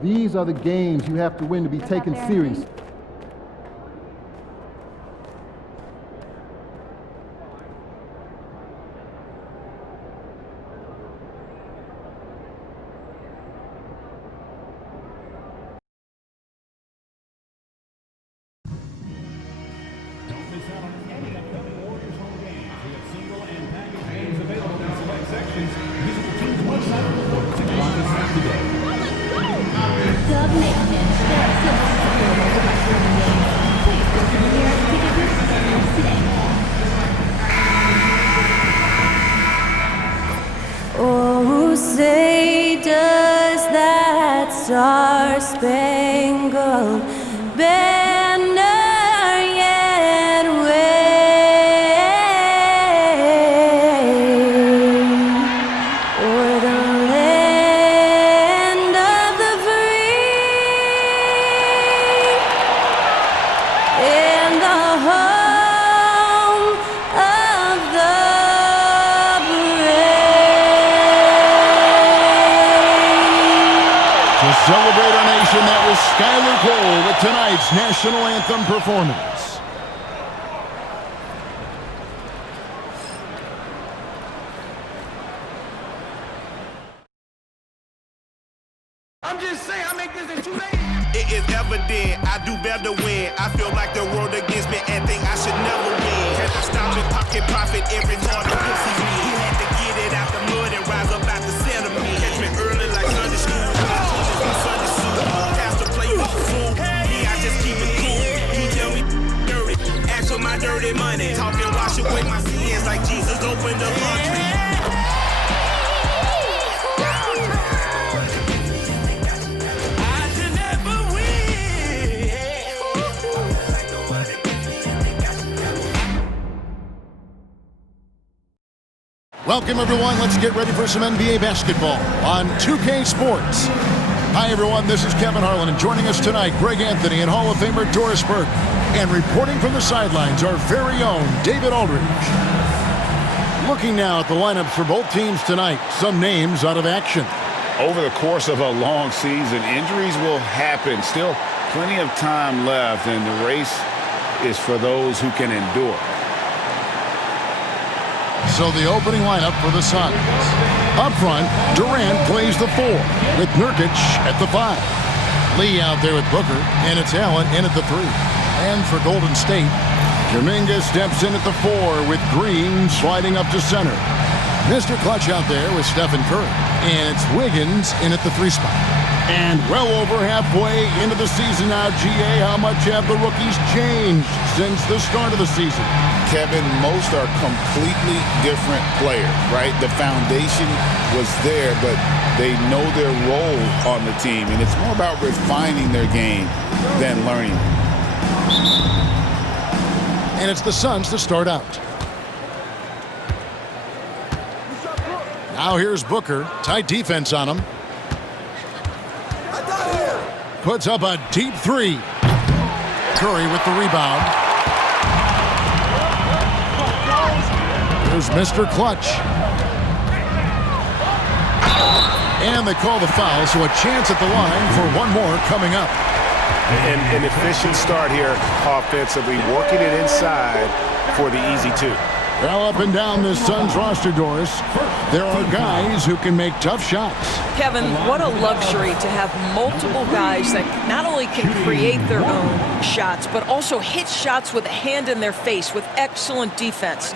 These are the games you have to win to be taken serious. Oh, say does that star-spangled banner yet wave o'er the land of the free and the home of the Celebrate our nation, that was Skylar Cole with tonight's national anthem performance. I'm just saying, I make this in 2 days. It is evident I do better when I feel like the world against me and think I should never win. Can I stop and pocket profit every morning? He had to get it out the mud and rise up out the center me. Catch me early like Sunday school. Sunday suit. Pastor play with the fool. Me, I just keep it cool. He tell me dirty. Ask for my dirty money. Talk and wash away my sins like Jesus opened the laundry. Welcome, everyone. Let's get ready for some NBA basketball on 2K Sports. Hi, everyone. This is Kevin Harlan, and joining us tonight, Greg Anthony and Hall of Famer Doris Burke. And reporting from the sidelines, our very own David Aldridge. Looking now at the lineups for both teams tonight, some names out of action. Over the course of a long season, injuries will happen. Still plenty of time left, and the race is for those who can endure. So the opening lineup for the Suns. Up front, Durant plays the 4 with Nurkic at the 5. Lee out there with Booker, and it's Allen in at the 3. And for Golden State, Kuminga steps in at the 4 with Green sliding up to center. Mr. Clutch out there with Stephen Curry, and it's Wiggins in at the 3 spot. And well over halfway into the season now, GA, how much have the rookies changed since the start of the season? Kevin, most are completely different players, right? The foundation was there, but they know their role on the team, and it's more about refining their game than learning. And it's the Suns to start out. Now here's Booker. Tight defense on him. Puts up a deep 3. Curry with the rebound. Here's Mr. Clutch. And they call the foul, so a chance at the line for one more coming up. An efficient start here offensively, working it inside for the easy 2. Well, up and down this Suns roster, Doris, there are guys who can make tough shots. Kevin, what a luxury to have multiple guys that not only can create their own shots, but also hit shots with a hand in their face with excellent defense.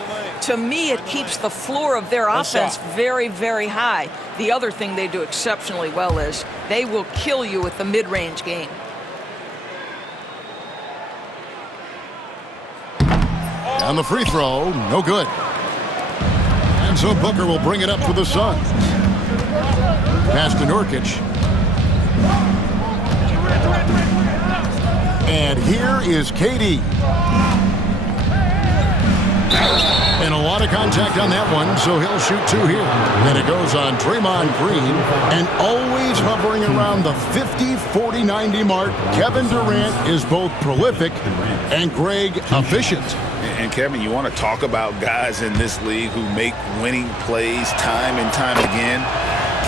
To me, it keeps the floor of their offense very, very high. The other thing they do exceptionally well is they will kill you with the mid-range game. On the free throw, no good. And so Booker will bring it up for the Suns. Pass to Nurkic. And here is KD. And a lot of contact on that one, so he'll shoot 2 here. And it goes on Draymond Green, and always hovering around the 50, 40, 90 mark. Kevin Durant is both prolific and Greg efficient. And Kevin, you want to talk about guys in this league who make winning plays time and time again.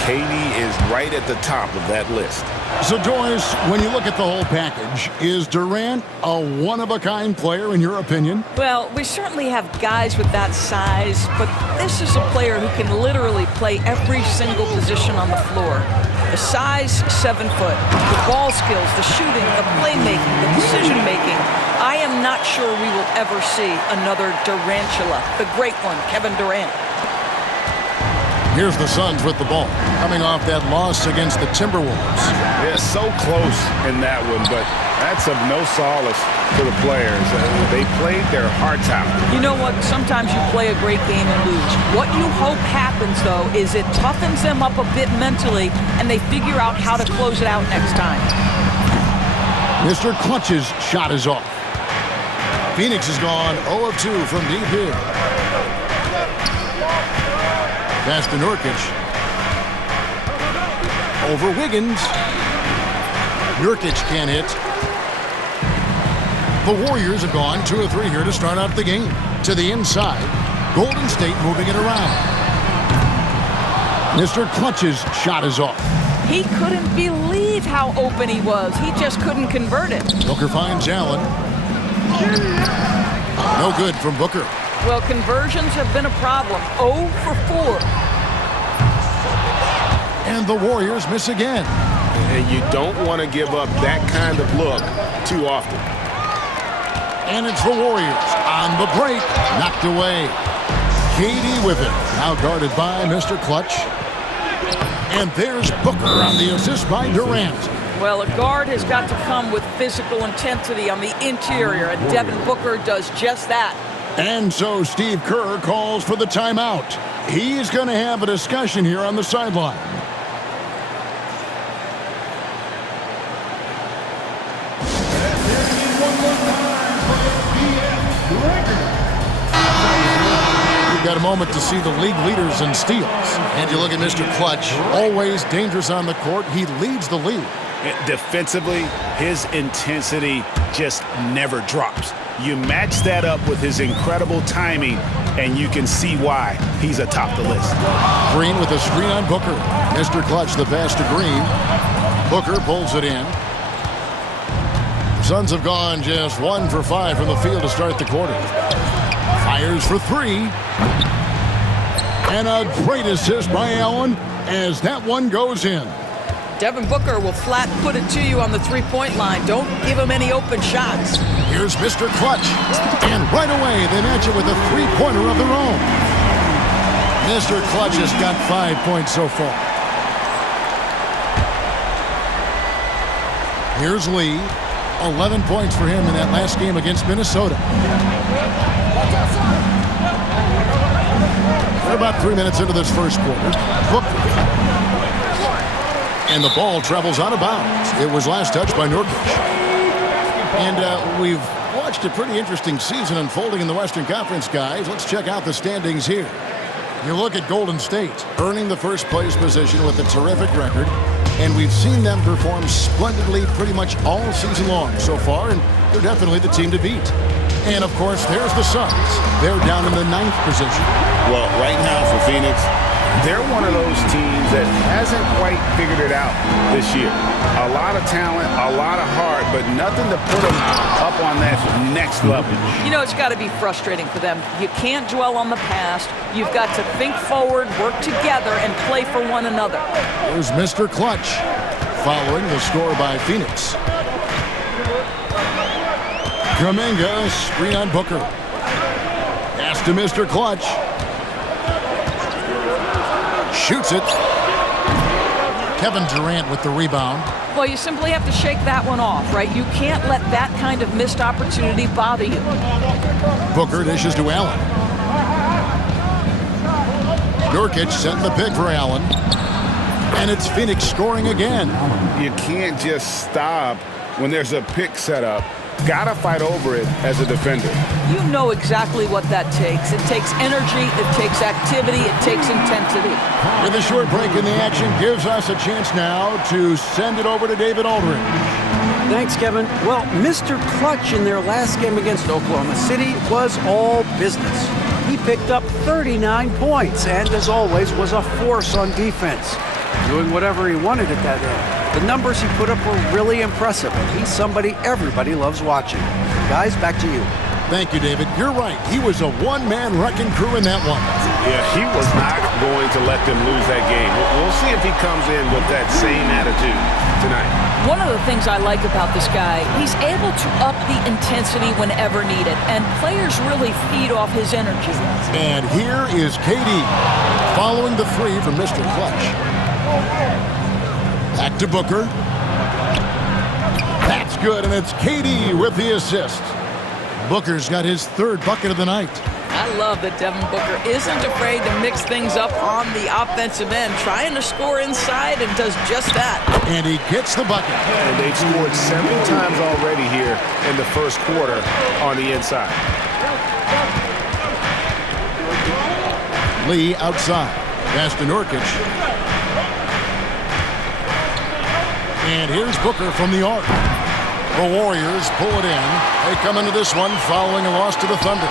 KD is right at the top of that list. So, Joyce, when you look at the whole package, is Durant a one-of-a-kind player in your opinion? Well, we certainly have guys with that size, but this is a player who can literally play every single position on the floor. The size, 7 foot. The ball skills, the shooting, the playmaking, the decision-making. I am not sure we will ever see another Durantula, the great one, Kevin Durant. Here's the Suns with the ball, coming off that loss against the Timberwolves. They're so close in that one, but that's of no solace to the players. They played their hearts out. You know what? Sometimes you play a great game and lose. What you hope happens, though, is it toughens them up a bit mentally, and they figure out how to close it out next time. Mr. Clutch's shot is off. Phoenix has gone 0 of 2 from deep here. Pass to Nurkic. Over Wiggins. Nurkic can't hit. The Warriors have gone 2 of 3 here to start out the game. To the inside. Golden State moving it around. Mr. Clutch's shot is off. He couldn't believe how open he was. He just couldn't convert it. Booker finds Allen. No good from Booker. Well, conversions have been a problem. 0 for 4. And the Warriors miss again. And you don't want to give up that kind of look too often. And it's the Warriors on the break. Knocked away. KD with it. Now guarded by Mr. Clutch. And there's Booker on the assist by Durant. Well, a guard has got to come with physical intensity on the interior, and Devin Booker does just that. And so Steve Kerr calls for the timeout. He's going to have a discussion here on the sideline. You've got a moment to see the league leaders in steals. And you look at Mr. Clutch, always dangerous on the court. He leads the league. Defensively, his intensity just never drops. You match that up with his incredible timing, and you can see why he's atop the list. Green with a screen on Booker. Mr. Clutch, the pass to Green. Booker pulls it in. Suns have gone just 1 for 5 from the field to start the quarter. Fires for 3. And a great assist by Allen as that one goes in. Devin Booker will flat put it to you on the three-point line. Don't give him any open shots. Here's Mr. Clutch. And right away, they match it with a three-pointer of their own. Mr. Clutch has got 5 points so far. Here's Lee. 11 points for him in that last game against Minnesota. We're about 3 minutes into this first quarter. Booker. And the ball travels out of bounds. It was last touched by Nurkic. And we've watched a pretty interesting season unfolding in the Western Conference, guys. Let's check out the standings here. You look at Golden State, earning the first place position with a terrific record. And we've seen them perform splendidly pretty much all season long so far, and they're definitely the team to beat. And, of course, there's the Suns. They're down in the 9th position. Well, right now for Phoenix, they're one of those teams that hasn't quite figured it out this year. A lot of talent, a lot of heart, but nothing to put them up on that next level. You know, it's got to be frustrating for them. You can't dwell on the past. You've got to think forward, work together, and play for one another. Here's Mr. Clutch following the score by Phoenix. Kuminga, screen on Booker. Pass to Mr. Clutch. Shoots it. Kevin Durant with the rebound. Well, you simply have to shake that one off, right? You can't let that kind of missed opportunity bother you. Booker dishes to Allen. Nurkic setting the pick for Allen. And it's Phoenix scoring again. You can't just stop when there's a pick set up. Gotta fight over it as a defender. You know exactly what that takes. It takes energy, it takes activity, it takes intensity. With a short break in the action gives us a chance now to send it over to David Aldridge. Thanks, Kevin. Well, Mr. Clutch in their last game against Oklahoma City was all business. He picked up 39 points and, as always, was a force on defense. doing whatever he wanted at that end. The numbers he put up were really impressive, and he's somebody everybody loves watching. Guys, back to you. Thank you, David. You're right. He was a one-man wrecking crew in that one. Yeah, he was not going to let them lose that game. We'll see if he comes in with that same attitude tonight. One of the things I like about this guy, he's able to up the intensity whenever needed, and players really feed off his energy. And here is KD following the three from Mr. Clutch. Back to Booker. That's good, and it's KD with the assist. Booker's got his third bucket of the night. I love that Devin Booker isn't afraid to mix things up on the offensive end, trying to score inside, and does just that. And he gets the bucket. And they've scored several times already here in the first quarter on the inside. Lee outside. Pass to Nurkic. And here's Booker from the arc. The Warriors pull it in. They come into this one following a loss to the Thunder.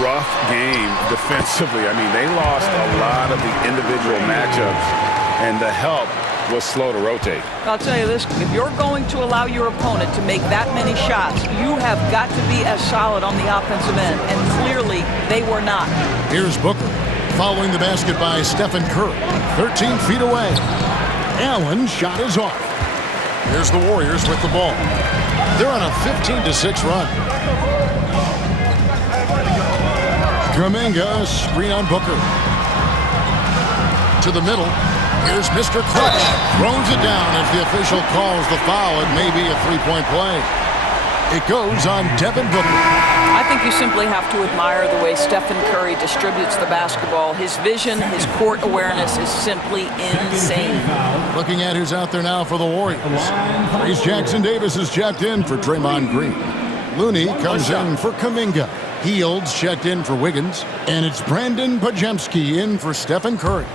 Rough game defensively. I mean, they lost a lot of the individual matchups, and the help was slow to rotate. I'll tell you this, if you're going to allow your opponent to make that many shots, you have got to be as solid on the offensive end, and clearly they were not. Here's Booker following the basket by Stephen Curry, 13 feet away. Allen's shot is off. Here's the Warriors with the ball. They're on a 15-6 run. Kuminga, screen on Booker. To the middle. Here's Mr. Clutch. Throws it down as the official calls the foul. It may be a three-point play. It goes on Devin Booker. I think you simply have to admire the way Stephen Curry distributes the basketball. His vision, his court awareness is simply insane. Looking at who's out there now for the Warriors. Reese Jackson-Davis is checked in for Draymond Green. Looney comes in for Kuminga. Heald's checked in for Wiggins. And it's Brandon Pajemski in for Stephen Curry.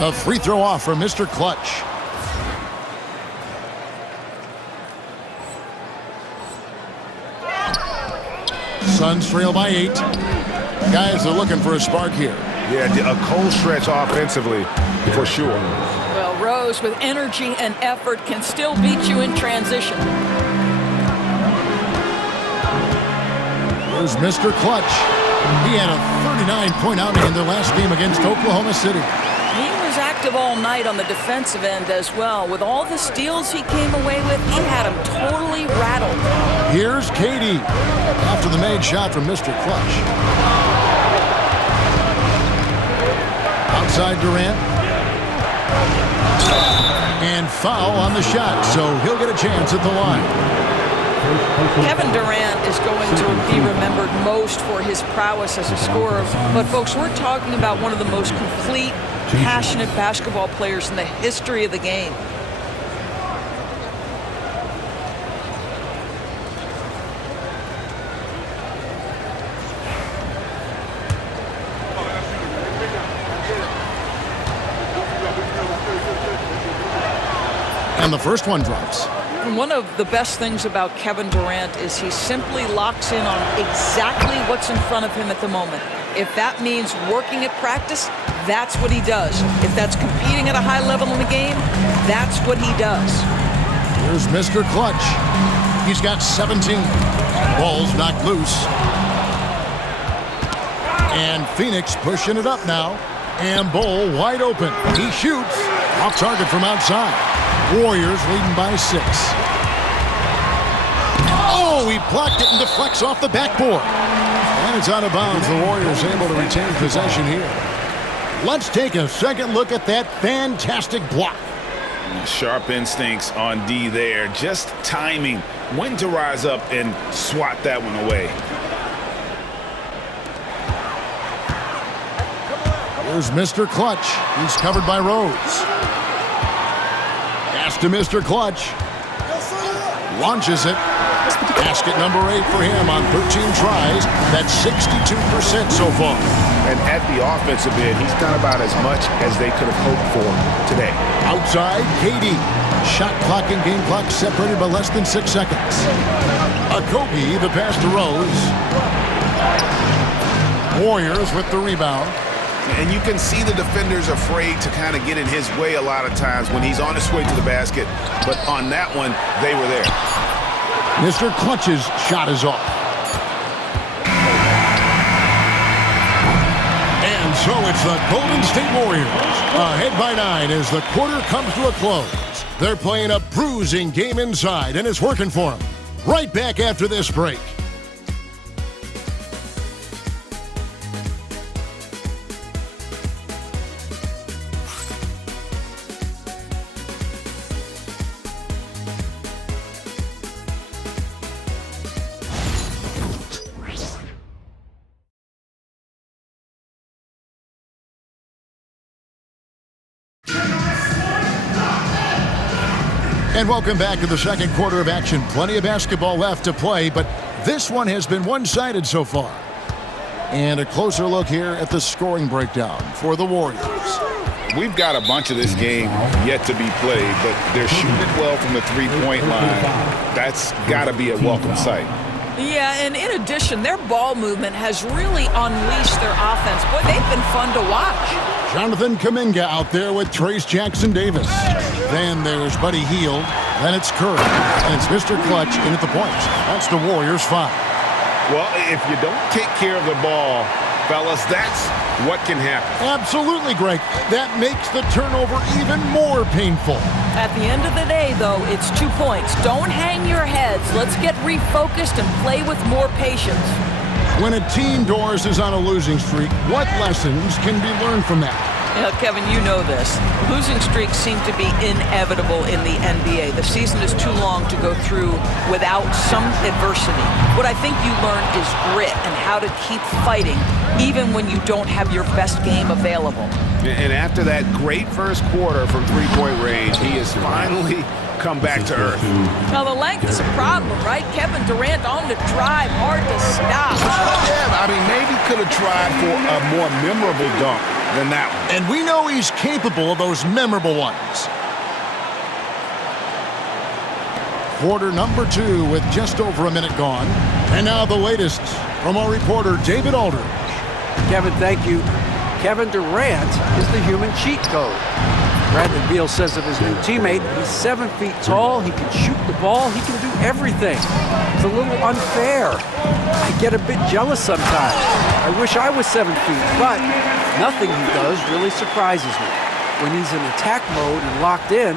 A free throw off for Mr. Clutch. Suns trail by 8. Guys are looking for a spark here. Yeah, a cold stretch offensively, for sure. Well, Rose, with energy and effort, can still beat you in transition. Here's Mr. Clutch. He had a 39-point outing in their last game against Oklahoma City. He was active all night on the defensive end as well. With all the steals he came away with, he had him totally rattled. Here's KD after the made shot from Mr. Clutch. Outside Durant. And foul on the shot, so he'll get a chance at the line. Kevin Durant is going to be remembered most for his prowess as a scorer. But, folks, we're talking about one of the most complete, passionate basketball players in the history of the game. And the first one drops. One of the best things about Kevin Durant is he simply locks in on exactly what's in front of him at the moment. If that means working at practice, that's what he does. If that's competing at a high level in the game, that's what he does. Here's Mr. Clutch. He's got 17. Ball's knocked loose. And Phoenix pushing it up now. And Bull wide open. He shoots. Off target from outside. Warriors leading by 6. Oh, he blocked it and deflects off the backboard. And it's out of bounds. The Warriors able to retain possession here. Let's take a second look at that fantastic block. Sharp instincts on D there. Just timing when to rise up and swat that one away. Here's Mr. Clutch. He's covered by Rose. Pass to Mr. Clutch. Launches it. Basket number 8 for him on 13 tries. That's 62% so far. And at the offensive end, he's done about as much as they could have hoped for today. Outside, KD. Shot clock and game clock separated by less than 6 seconds. Okogie, the pass to Rose. Warriors with the rebound. And you can see the defenders afraid to kind of get in his way a lot of times when he's on his way to the basket. But on that one, they were there. Mr. Clutch's shot is off. And so it's the Golden State Warriors ahead by 9 as the quarter comes to a close. They're playing a bruising game inside, and it's working for them. Right back after this break. And welcome back to the second quarter of action. Plenty of basketball left to play, but this one has been one-sided so far. And a closer look here at the scoring breakdown for the Warriors. We've got a bunch of this game yet to be played, but they're shooting it well from the three-point line. That's got to be a welcome sight. Yeah, and in addition, their ball movement has really unleashed their offense. Boy, they've been fun to watch. Jonathan Kuminga out there with Trace Jackson-Davis. Then there's Buddy Hield. Then it's Curry. And it's Mr. Clutch in at the points. That's the Warriors' 5. Well, if you don't take care of the ball, fellas, that's what can happen. Absolutely, Greg. That makes the turnover even more painful. At the end of the day, though, it's 2 points. Don't hang your heads. Let's get refocused and play with more patience. When a team, Doris, is on a losing streak, what lessons can be learned from that? Yeah, Kevin, you know this. Losing streaks seem to be inevitable in the NBA. The season is too long to go through without some adversity. What I think you learn is grit and how to keep fighting even when you don't have your best game available. And after that great first quarter from three-point range, he has finally come back to earth. Now, the length is a problem, right? Kevin Durant on the drive, hard to stop. Yeah, I mean, maybe could have tried for a more memorable dunk than that one. And we know he's capable of those memorable ones. Quarter number 2 with just over a minute gone. And now the latest from our reporter, David Aldridge. Kevin, thank you. Kevin Durant is the human cheat code. Bradley Beal says of his new teammate, he's 7 feet tall, he can shoot the ball, he can do everything. It's a little unfair. I get a bit jealous sometimes. I wish I was 7 feet, but nothing he does really surprises me. When he's in attack mode and locked in,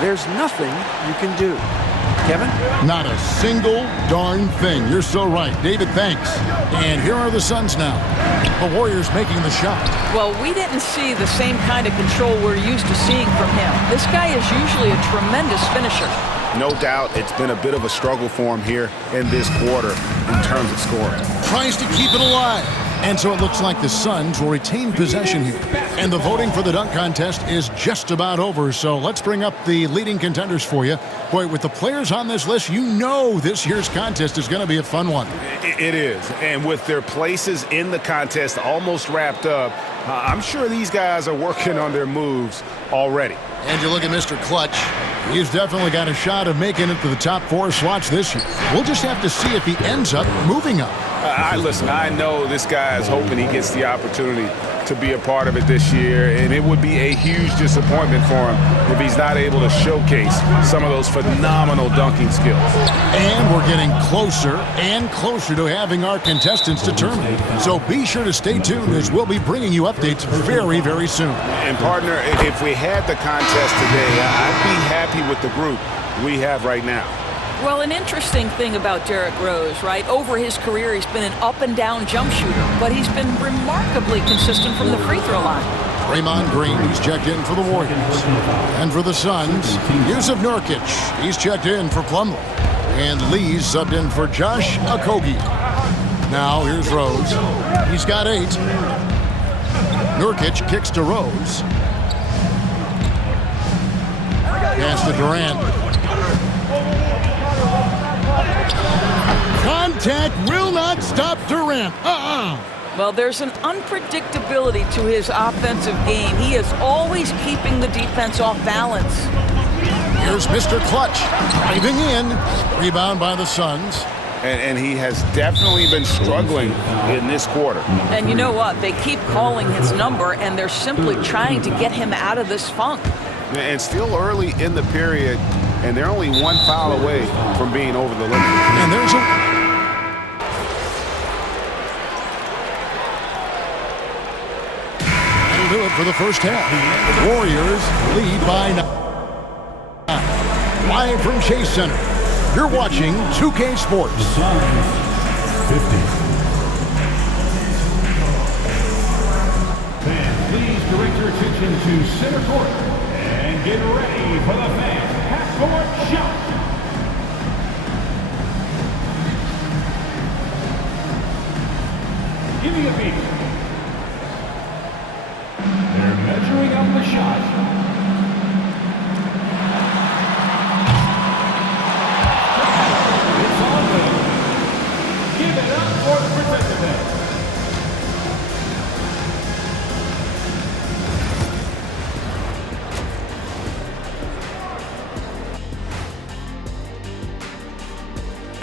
there's nothing you can do. Kevin? Not a single darn thing. You're so right. David, thanks. And here are the Suns now. The Warriors making the shot. Well, we didn't see the same kind of control we're used to seeing from him. This guy is usually a tremendous finisher. No doubt it's been a bit of a struggle for him here in this quarter in terms of scoring. Tries to keep it alive. And so it looks like the Suns will retain possession here. And the voting for the dunk contest is just about over. So let's bring up the leading contenders for you. Boy, with the players on this list, you know this year's contest is going to be a fun one. It is. And with their places in the contest almost wrapped up, I'm sure these guys are working on their moves already. And you look at Mr. Clutch. He's definitely got a shot of making it to the top 4 slots this year. We'll just have to see if he ends up moving up. Listen, I know this guy is hoping he gets the opportunity to be a part of it this year, and it would be a huge disappointment for him if he's not able to showcase some of those phenomenal dunking skills. And we're getting closer and closer to having our contestants determined. So be sure to stay tuned as we'll be bringing you updates very, very soon. And partner, if we had the contest today, I'd be happy with the group we have right now. Well, an interesting thing about Derrick Rose, right? Over his career, he's been an up-and-down jump shooter, but he's been remarkably consistent from the free throw line. Draymond Green, he's checked in for the Warriors. And for the Suns, Yusuf Nurkic, he's checked in for Plumlee. And Lee's subbed in for Josh Okogie. Now here's Rose. He's got 8. Nurkic kicks to Rose. Pass to Durant. Contact will not stop Durant. Well, there's an unpredictability to his offensive game. He is always keeping the defense off balance. Here's Mr. Clutch driving in. Rebound by the Suns. And he has definitely been struggling in this quarter. And you know what? They keep calling his number, and they're simply trying to get him out of this funk. And still early in the period, and they're only one foul away from being over the limit. And there's a... That'll do it for the first half. The Warriors lead by 9. Live from Chase Center, you're watching 2K Sports. Suns 50. Fans, please direct your attention to center court and get ready for the fan half-court shot. Give me a beat. They're measuring up the shot.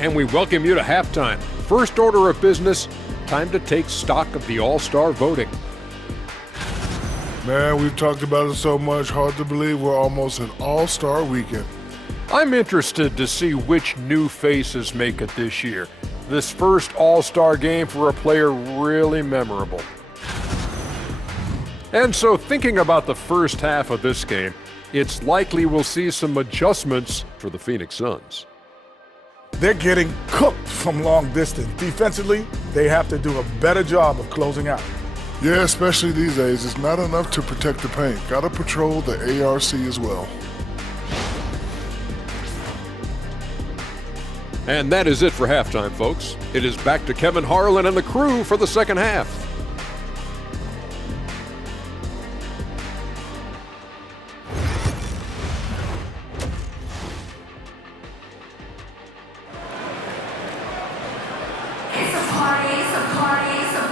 And we welcome you to halftime. First order of business, time to take stock of the All-Star voting. Man, we've talked about it so much, hard to believe we're almost an All-Star weekend. I'm interested to see which new faces make it this year. This first All-Star game for a player really memorable. And so thinking about the first half of this game, it's likely we'll see some adjustments for the Phoenix Suns. They're getting cooked from long distance. Defensively, they have to do a better job of closing out. Yeah, especially these days. It's not enough to protect the paint. Got to patrol the ARC as well. And that is it for halftime, folks. It is back to Kevin Harlan and the crew for the second half.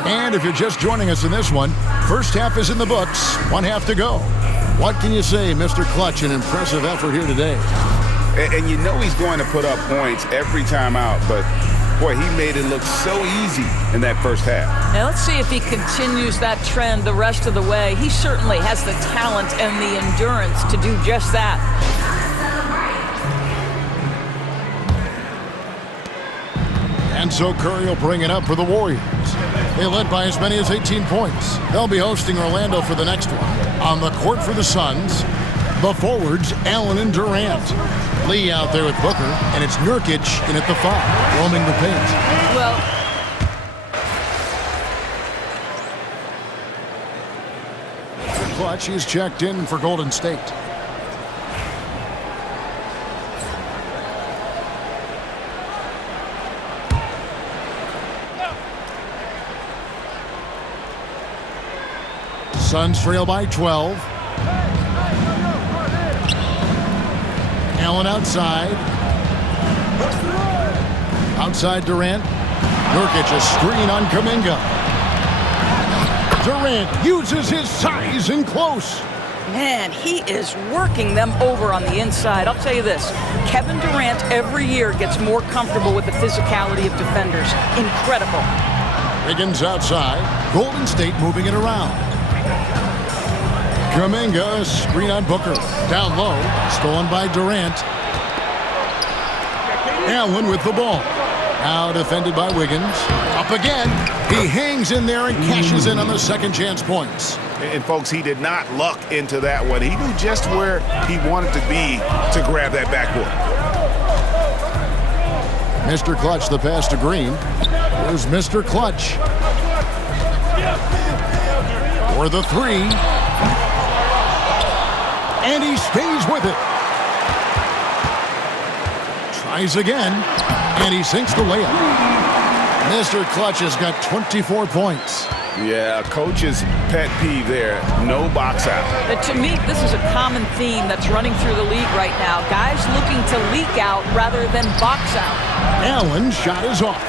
And if you're just joining us in this one, first half is in the books, one half to go. What can you say, Mr. Clutch? An impressive effort here today. And you know he's going to put up points every time out, but boy, he made it look so easy in that first half. Now let's see if he continues that trend the rest of the way. He certainly has the talent and the endurance to do just that. And so Curry will bring it up for the Warriors. They led by as many as 18 points. They'll be hosting Orlando for the next one. On the court for the Suns, the forwards, Allen and Durant. Lee out there with Booker, and it's Nurkic in at the 5, roaming the paint. Well, Clutch, he's checked in for Golden State. Suns trail by 12. Allen outside. Outside Durant. Nurkic a screen on Kuminga. Durant uses his size in close. man, he is working them over on the inside. I'll tell you this, Kevin Durant every year gets more comfortable with the physicality of defenders. Incredible. Wiggins outside. Golden State moving it around. Kuminga, screen on Booker. Down low, stolen by Durant. Allen with the ball. Now defended by Wiggins. Up again. He hangs in there and cashes in on the second chance points. And folks, he did not luck into that one. He knew just where he wanted to be to grab that backboard. Mr. Clutch, the pass to Green. Here's Mr. Clutch. For the three. And he stays with it. Tries again. And he sinks the layup. Mr. Clutch has got 24 points. Yeah, coach's pet peeve there. No box out. But to me, this is a common theme that's running through the league right now. Guys looking to leak out rather than box out. Allen's shot is off.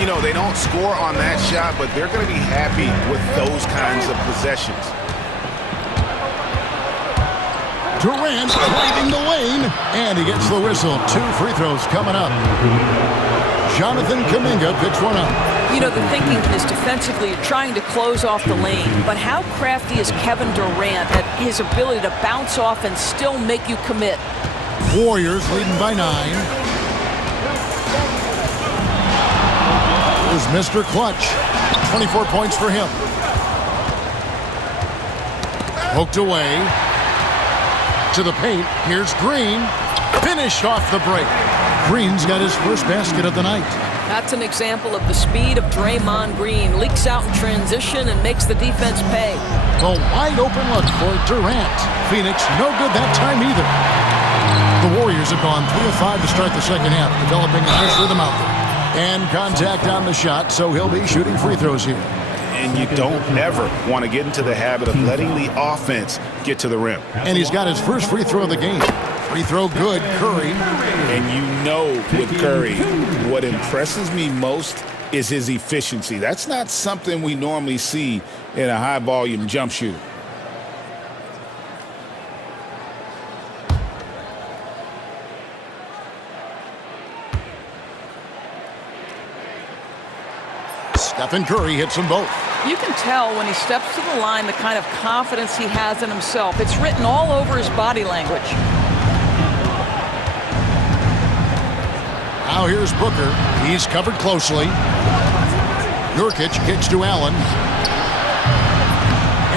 You know, they don't score on that shot, but they're going to be happy with those kinds of possessions. Durant driving the lane, and he gets the whistle. 2 free throws coming up. Jonathan Kuminga picks one up. You know, the thinking is defensively trying to close off the lane, but how crafty is Kevin Durant at his ability to bounce off and still make you commit? Warriors leading by 9. Here's Mr. Clutch. 24 points for him. Poked away. To the paint. Here's Green. Finished off the break. Green's got his first basket of the night. That's an example of the speed of Draymond Green. Leaks out in transition and makes the defense pay. The wide open look for Durant. Phoenix no good that time either. The Warriors have gone 3 of 5 to start the second half, developing a nice rhythm out there. And contact on the shot, so he'll be shooting free throws here. And you don't ever want to get into the habit of letting the offense get to the rim. And he's got his first free throw of the game. Free throw good, Curry. And you know with Curry, what impresses me most is his efficiency. That's not something we normally see in a high-volume jump shooter. Stephen Curry hits them both. You can tell when he steps to the line the kind of confidence he has in himself. It's written all over his body language. Now here's Booker. He's covered closely. Nurkic kicks to Allen.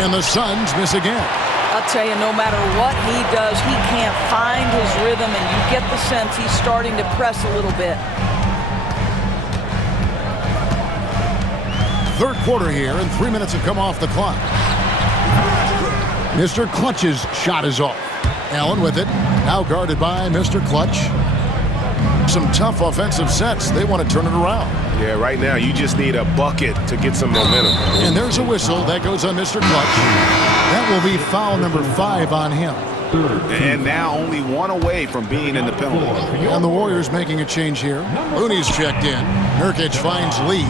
And the Suns miss again. I'll tell you, no matter what he does, he can't find his rhythm, and you get the sense he's starting to press a little bit. Third quarter here, and 3 minutes have come off the clock. Mr. Clutch's shot is off. Allen with it. Now guarded by Mr. Clutch. Some tough offensive sets. They want to turn it around. Yeah, right now you just need a bucket to get some momentum. And there's a whistle. That goes on Mr. Clutch. That will be foul number 5 on him. And now only 1 away from being in the penalty. And the Warriors making a change here. Looney's checked in. Nurkic finds Lee.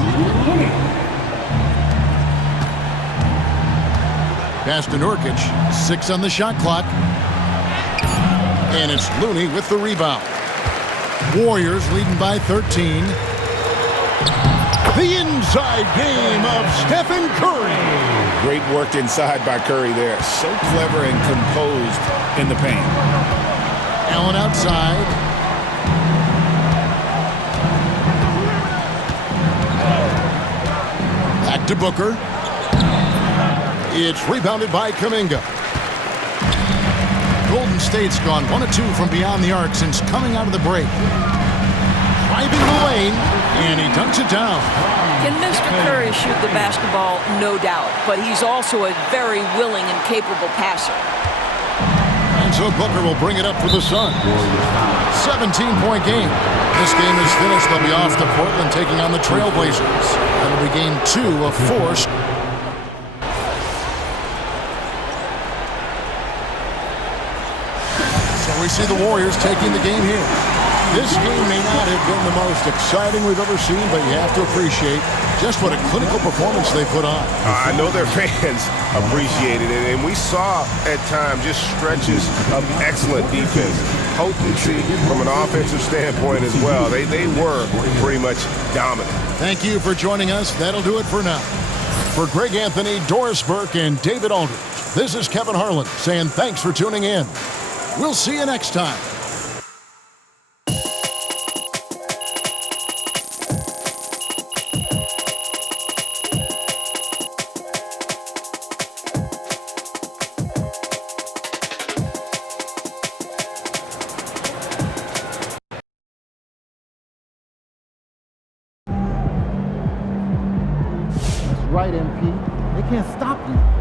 Pass to Nurkic. 6 on the shot clock. And it's Looney with the rebound. Warriors leading by 13. The inside game of Stephen Curry. Great work inside by Curry there. So clever and composed in the paint. Allen outside. Back to Booker. It's rebounded by Kuminga. Golden State's gone 1 of 2 from beyond the arc since coming out of the break. Driving the lane, and he dunks it down. Can Mr. Curry shoot the basketball? No doubt. But he's also a very willing and capable passer. And so Booker will bring it up for the Suns. 17-point game. This game is finished. They'll be off to Portland taking on the Trailblazers. That'll be game 2 of 4. We see the Warriors taking the game here. This game may not have been the most exciting we've ever seen, but you have to appreciate just what a clinical performance they put on. I know their fans appreciated it, and we saw at times just stretches of excellent defense. Potency from an offensive standpoint as well. They were pretty much dominant. Thank you for joining us. That'll do it for now. For Greg Anthony, Doris Burke, and David Aldridge, this is Kevin Harlan saying thanks for tuning in. We'll see you next time. That's right, MP. They can't stop you.